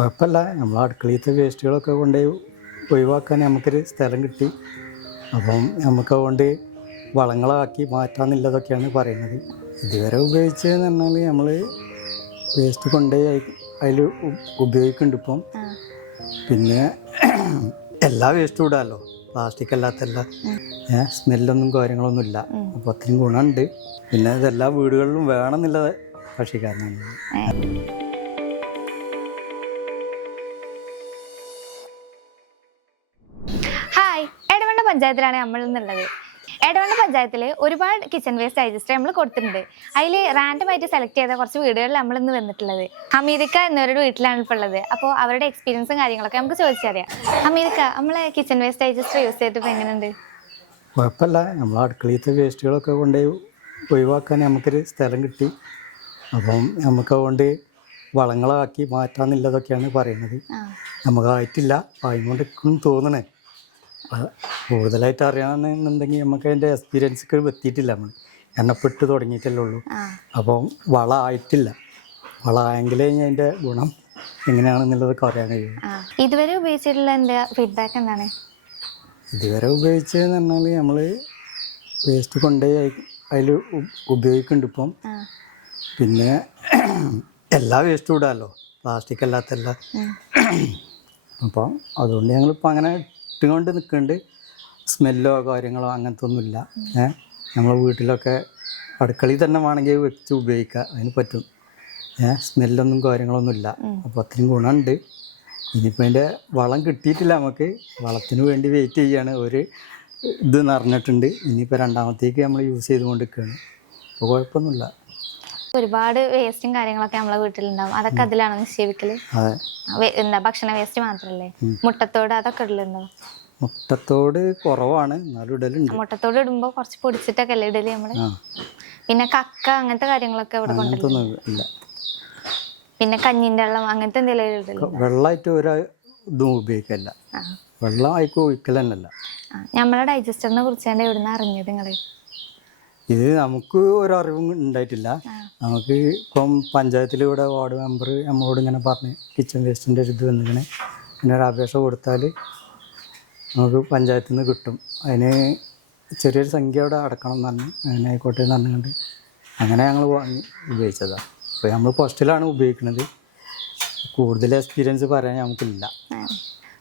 കുഴപ്പമില്ല. നമ്മൾ അടുക്കളയിലത്തെ വേസ്റ്റുകളൊക്കെ കൊണ്ടുപോയി ഒഴിവാക്കാൻ നമുക്കൊരു സ്ഥലം കിട്ടി. അപ്പം നമുക്ക് അതുകൊണ്ട് വളങ്ങളാക്കി മാറ്റാമെന്നുള്ളതൊക്കെയാണ് പറയുന്നത്. ഇതുവരെ ഉപയോഗിച്ചതെന്ന് പറഞ്ഞാൽ നമ്മൾ വേസ്റ്റ് കൊണ്ടുപോയി അതിൽ ഉപയോഗിക്കുന്നുണ്ട് ഇപ്പം. പിന്നെ എല്ലാ വേസ്റ്റും ഇടാമല്ലോ, പ്ലാസ്റ്റിക് അല്ലാത്തല്ല. സ്മെല്ലൊന്നും കാര്യങ്ങളൊന്നും ഇല്ല. അപ്പോൾ അത്രയും ഗുണമുണ്ട്. പിന്നെ ഇതെല്ലാ വീടുകളിലും വേണമെന്നുള്ള കക്ഷിക്കാരനാണ്. ഹായ്, എടവണ്ണ പഞ്ചായത്തിലാണ് നമ്മൾ ഇന്നുള്ളത്. എടവണ്ണ പഞ്ചായത്തിൽ ഒരുപാട് കിച്ചൺ വേസ്റ്റ് ഡൈജസ്റ്റർ നമ്മൾ കൊടുത്തിട്ടുണ്ട്. അതിൽ റാൻഡമായിട്ട് സെലക്ട് ചെയ്ത കുറച്ച് വീടുകളിൽ നമ്മൾ ഇന്ന് വന്നിട്ടുള്ളത്. ഹമീദിക്ക എന്നവരുടെ വീട്ടിലാണ് ഇപ്പോൾ ഉള്ളത്. അപ്പോൾ അവരുടെ എക്സ്പീരിയൻസും കാര്യങ്ങളൊക്കെ നമുക്ക് ചോദിച്ചറിയാം. ഹമീദിക്ക, നമ്മൾ കിച്ചൺ വേസ്റ്റ് ഡൈജസ്റ്റർ യൂസ് ചെയ്തിട്ട് എങ്ങനെയുണ്ട്? കുഴപ്പമില്ല. നമ്മൾ അടുക്കളയിലത്തെ വേസ്റ്റുകളൊക്കെ കൊണ്ടുപോയി ഒഴിവാക്കാൻ നമുക്കൊരു സ്ഥലം കിട്ടി. അപ്പം നമുക്ക് അതുകൊണ്ട് വളങ്ങളാക്കി മാറ്റാമെന്നുള്ളതൊക്കെയാണ് പറയുന്നത്. നമുക്കായിട്ടില്ല, ആയിക്കൊണ്ടിരിക്കും തോന്നണേ. കൂടുതലായിട്ട് അറിയാമെന്നുണ്ടെങ്കിൽ നമുക്ക് അതിൻ്റെ എക്സ്പീരിയൻസൊക്കെ എത്തിയിട്ടില്ല. നമ്മൾ എണ്ണപ്പെട്ട് തുടങ്ങിയിട്ടല്ലേ ഉള്ളൂ. അപ്പം വളമായിട്ടില്ല. വളമായെങ്കിലേ അതിൻ്റെ ഗുണം എങ്ങനെയാണെന്നുള്ളതൊക്കെ അറിയാൻ കഴിയും. ഇതുവരെ ഉപയോഗിച്ചിട്ടുള്ള എൻ്റെ ഫീഡ്ബാക്ക് എന്താണ്? ഇതുവരെ ഉപയോഗിച്ചതെന്ന് പറഞ്ഞാൽ നമ്മൾ വേസ്റ്റ് കൊണ്ടുപോയി അതിൽ ഉപയോഗിക്കുന്നുണ്ട് ഇപ്പം. പിന്നെ എല്ലാ വേസ്റ്റും ഇടാമല്ലോ, പ്ലാസ്റ്റിക് അല്ലാത്തല്ല. അപ്പം അതുകൊണ്ട് ഞങ്ങളിപ്പോൾ അങ്ങനെ ഇട്ടുകൊണ്ട് നിൽക്കുന്നുണ്ട്. സ്മെല്ലോ കാര്യങ്ങളോ അങ്ങനത്തെ ഒന്നുമില്ല. നമ്മൾ വീട്ടിലൊക്കെ അടുക്കളയിൽ തന്നെ വേണമെങ്കിൽ വെച്ച് ഉപയോഗിക്കുക, അതിന് പറ്റും. സ്മെല്ലൊന്നും കാര്യങ്ങളൊന്നുമില്ല. അപ്പോൾ അത്രയും ഗുണമുണ്ട്. ഇനിയിപ്പോൾ അതിൻ്റെ വളം കിട്ടിയിട്ടില്ല. നമുക്ക് വളത്തിന് വേണ്ടി വെയിറ്റ് ചെയ്യുകയാണ്. ഒരു ഇത് നിറഞ്ഞിട്ടുണ്ട്. ഇനിയിപ്പോൾ രണ്ടാമത്തേക്ക് നമ്മൾ യൂസ് ചെയ്തുകൊണ്ടിരിക്കുകയാണ്. അപ്പോൾ കുഴപ്പമൊന്നുമില്ല. ഒരുപാട് വേസ്റ്റും കാര്യങ്ങളൊക്കെ നമ്മളെ വീട്ടിലുണ്ടാവും. അതൊക്കെ അതിലാണ് നിക്ഷേപിക്കല്? എന്താ, ഭക്ഷണ വേസ്റ്റ് മാത്രല്ലേ? മുട്ടത്തോട് അതൊക്കെ ഇടലുണ്ടോ? മുട്ടത്തോട് കുറവാണ്, എന്നാലും ഇടലുണ്ട്. മുട്ടത്തോട് ഇടുമ്പോ കുറച്ച് പൊടിച്ചിട്ടൊക്കെ അല്ലേ ഇടല് നമ്മള്? പിന്നെ കക്ക അങ്ങനത്തെ കാര്യങ്ങളൊക്കെ ഇവിടെ കൊണ്ടുവരില്ല. പിന്നെ കഞ്ഞിന്റെ വെള്ളം അങ്ങനത്തെ എന്തെങ്കിലും വെള്ളമായിട്ട് ഒരു ഇതും ഉപയോഗിക്കല്ല. വെള്ളം ആയിക്കോ ഒഴിക്കലല്ല. നമ്മളെ ഡൈജസ്റ്ററിനെ കുറിച്ചാണ് എവിടുന്ന് അറിഞ്ഞത് നിങ്ങള്? ഇത് നമുക്ക് ഒരറിവും ഉണ്ടായിട്ടില്ല. നമുക്ക് ഇപ്പം പഞ്ചായത്തിലൂടെ വാർഡ് മെമ്പർ നമ്മളോട് ഇങ്ങനെ പറഞ്ഞ് കിച്ചൺ വേസ്റ്റിൻ്റെ ഒരു ഇത് വന്നിങ്ങനെ ഇങ്ങനെ ഒരു അപേക്ഷ കൊടുത്താൽ നമുക്ക് പഞ്ചായത്തിൽ നിന്ന് കിട്ടും. അതിന് ചെറിയൊരു സംഖ്യ അവിടെ അടക്കണം എന്ന് പറഞ്ഞ് അങ്ങനെ ആയിക്കോട്ടെ എന്ന് പറഞ്ഞുകൊണ്ട് അങ്ങനെ ഞങ്ങൾ വാങ്ങി ഉപയോഗിച്ചതാണ്. അപ്പോൾ നമ്മൾ ഫസ്റ്റിലാണ് ഉപയോഗിക്കുന്നത്. കൂടുതൽ എക്സ്പീരിയൻസ് പറയാൻ നമുക്കില്ല.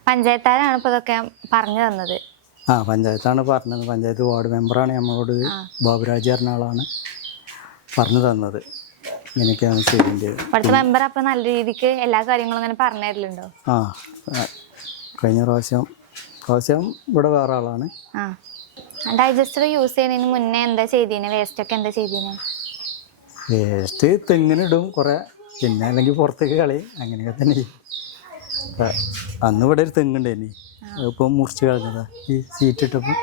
പഞ്ചായത്താരാണ് ഇപ്പോൾ ഇതൊക്കെ പറഞ്ഞു തന്നത്? പഞ്ചായത്താണ് പറഞ്ഞത്. പഞ്ചായത്ത് വാർഡ് മെമ്പറാണ് നമ്മളോട്, ബാബുരാജ് പറഞ്ഞ ആളാണ് പറഞ്ഞു തന്നത്. എനിക്കാണ് ചെയ്യേണ്ടത്. ഇവിടുത്തെ മെമ്പർ അപ്പം നല്ല രീതിക്ക് എല്ലാ കാര്യങ്ങളും അങ്ങനെ പറഞ്ഞു തരലുണ്ടോ? കഴിഞ്ഞ പ്രാവശ്യം ഇവിടെ വേറെ ആളാണ്. ഡൈജസ്റ്റർ യൂസ് ചെയ്യുന്നതിന് മുന്നേ എന്താ ചെയ്തീനെ? വേസ്റ്റൊക്കെ എന്താ ചെയ്തീനെ? വേസ്റ്റ് തെങ്ങിനിടും കുറേ, പിന്നെ അല്ലെങ്കിൽ പുറത്തേക്ക് കളി, അങ്ങനെയൊക്കെ തന്നെ. അന്ന് ഇവിടെ ഒരു തെങ്ങുണ്ടായിനി, ഇപ്പം മുറിച്ച് കളഞ്ഞതാ ഈ സീറ്റ് ഇട്ടപ്പോൾ.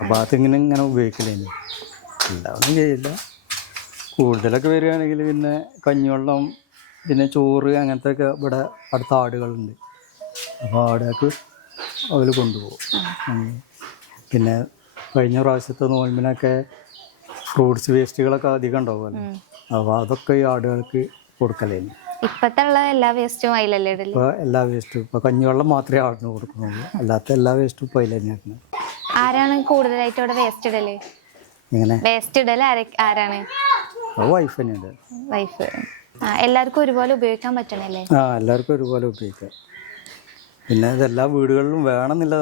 അപ്പോൾ ആ തെങ്ങിന് ഇങ്ങനെ ഉപയോഗിക്കലേനി. എല്ലാവരും ചെയ്യില്ല. കൂടുതലൊക്കെ വരികയാണെങ്കിൽ പിന്നെ കഞ്ഞിവെള്ളം, പിന്നെ ചോറ് അങ്ങനത്തെ ഒക്കെ ഇവിടെ അടുത്ത ആടുകളുണ്ട്. അപ്പോൾ ആടുകൾക്ക് അവർ കൊണ്ടുപോകും. പിന്നെ കഴിഞ്ഞ പ്രാവശ്യത്തെ നോയമ്പിനൊക്കെ ഫ്രൂട്ട്സ് വേസ്റ്റുകളൊക്കെ അധികം ഉണ്ടാവുമല്ലോ. അപ്പോൾ അതൊക്കെ ഈ ആടുകൾക്ക് കൊടുക്കലേനി. ഇപ്പോഴത്തെ എല്ലാ വേസ്റ്റും അതിലല്ലേ ഇടല്? ഇപ്പോൾ എല്ലാ വേസ്റ്റും, ഇപ്പോൾ കഞ്ഞിവെള്ളം മാത്രമേ ആടിന് കൊടുക്കുന്നുള്ളൂ. അല്ലാത്ത എല്ലാ വേസ്റ്റും ഇപ്പോൾ അതിൽ തന്നെയാണ്. ആരാണ് കൂടുതലായിട്ട് ഇവിടെ വേസ്റ്റ് ഇടല്? ഇങ്ങനെ വേസ്റ്റ് ഇടല് ആരാണ്? വൈഫ് തന്നെയുണ്ട്. വൈഫ്. എല്ലാവർക്കും ഒരുപോലെ ഉപയോഗിക്കാൻ പറ്റണല്ലേ? എല്ലാവർക്കും ഒരുപോലെ ഉപയോഗിക്കാം. പിന്നെ ഇതെല്ലാ വീടുകളിലും വേണമെന്നുള്ള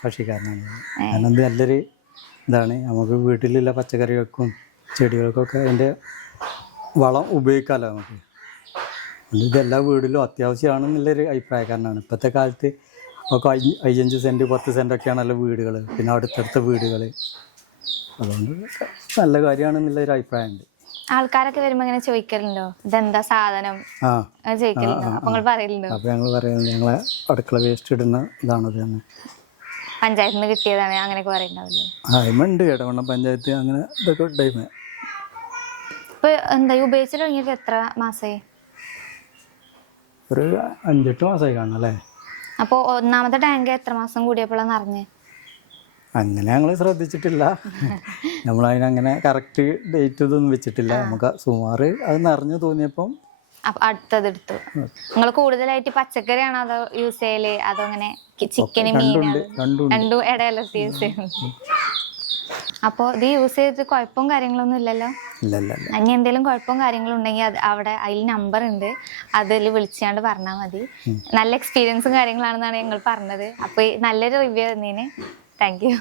കക്ഷിക്കാരനാണ്. കാരണം ഇത് നല്ലൊരു ഇതാണ്. നമുക്ക് വീട്ടിലുള്ള പച്ചക്കറികൾക്കും ചെടികൾക്കൊക്കെ അതിൻ്റെ വളം ഉപയോഗിക്കാമല്ലോ നമുക്ക്. ഇതെല്ലാ വീട്ടിലും അത്യാവശ്യമാണെന്നുള്ളൊരു അഭിപ്രായക്കാരനാണ്. ഇപ്പോഴത്തെ കാലത്ത് ഒക്കെ 5 സെൻറ്റ് 10 സെൻറ്റൊക്കെയാണല്ലോ വീടുകൾ, പിന്നെ അടുത്തടുത്ത വീടുകൾ. അതുകൊണ്ട് നല്ല കാര്യമാണെന്നുള്ളൊരു അഭിപ്രായമുണ്ട്. ആൾക്കാരൊക്കെ വരുമ്പോൾ ഇങ്ങനെ ചോദിക്കലുണ്ടോ ഇതെന്താ സാധനം ചോദിക്കലുണ്ടോ? അപ്പോൾ നിങ്ങൾ പറയലുണ്ടോ? അപ്പോൾ ഞങ്ങൾ പറയുന്നത് ഞങ്ങളെ അടുക്കള വേസ്റ്റ് ഇടുന്ന ഇതാണത് തന്നെ, പഞ്ചായത്തിൽ നിന്ന് കിട്ടിയതാണ് അങ്ങനെയൊക്കെ പറയുന്നുണ്ടാവില്ലേ? ഉണ്ട് എടവണ്ണ പഞ്ചായത്ത് അങ്ങനെ ഇതൊക്കെ ടൈം. ഇപ്പോൾ എന്താ ഉപയോഗിച്ച് തുടങ്ങിയിട്ട് എത്ര മാസമായി? ഒരു 5-8 മാസമായി കാണണം അല്ലേ? അപ്പോൾ ഒന്നാമത്തെ ടാങ്ക് എത്ര മാസം കൂടിയപ്പോഴാണ് നിറഞ്ഞത്? അങ്ങനെ ഞങ്ങൾ ശ്രദ്ധിച്ചിട്ടില്ല. നമ്മളതിനങ്ങനെ കറക്റ്റ് ഡേറ്റ് ഇതൊന്നും വെച്ചിട്ടില്ല. നമുക്ക് സുമാർ അത് നിറഞ്ഞു തോന്നിയപ്പം അടുത്തത് എടുത്തു. നിങ്ങൾ കൂടുതലായിട്ട് പച്ചക്കറിയാണോ അതോ യൂസ് ചെയ്യല്, അതോ അങ്ങനെ ചിക്കന്, മീൻ രണ്ടും ഇടയിലൊക്കെ യൂസ് ചെയ്യുന്നു? അപ്പോൾ ഇത് യൂസ് ചെയ്തിട്ട് കുഴപ്പവും കാര്യങ്ങളൊന്നും ഇല്ലല്ലോ? ഇനി എന്തെങ്കിലും കുഴപ്പവും കാര്യങ്ങളും ഉണ്ടെങ്കിൽ അവിടെ അതിൽ നമ്പർ ഉണ്ട്, അതിൽ വിളിച്ചാണ്ട് പറഞ്ഞാൽ മതി. നല്ല എക്സ്പീരിയൻസും കാര്യങ്ങളാണെന്നാണ് ഞങ്ങൾ പറഞ്ഞത്. അപ്പോൾ നല്ലൊരു റിവ്യൂ തന്നതിന് താങ്ക് യു.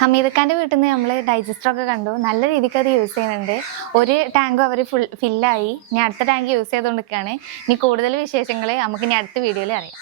ഹമീദക്കാൻ്റെ വീട്ടിൽ നിന്ന് നമ്മൾ ഡൈജസ്റ്ററൊക്കെ കണ്ടു. നല്ല രീതിക്ക് അത് യൂസ് ചെയ്യുന്നുണ്ട്. ഒരു ടാങ്ക് അവർ ഫില്ലായി. ഇനി അടുത്ത ടാങ്ക് യൂസ് ചെയ്തുകൊണ്ടിരിക്കുകയാണ്. ഇനി കൂടുതൽ വിശേഷങ്ങൾ നമുക്ക് ഇനി അടുത്ത വീഡിയോയിൽ അറിയാം.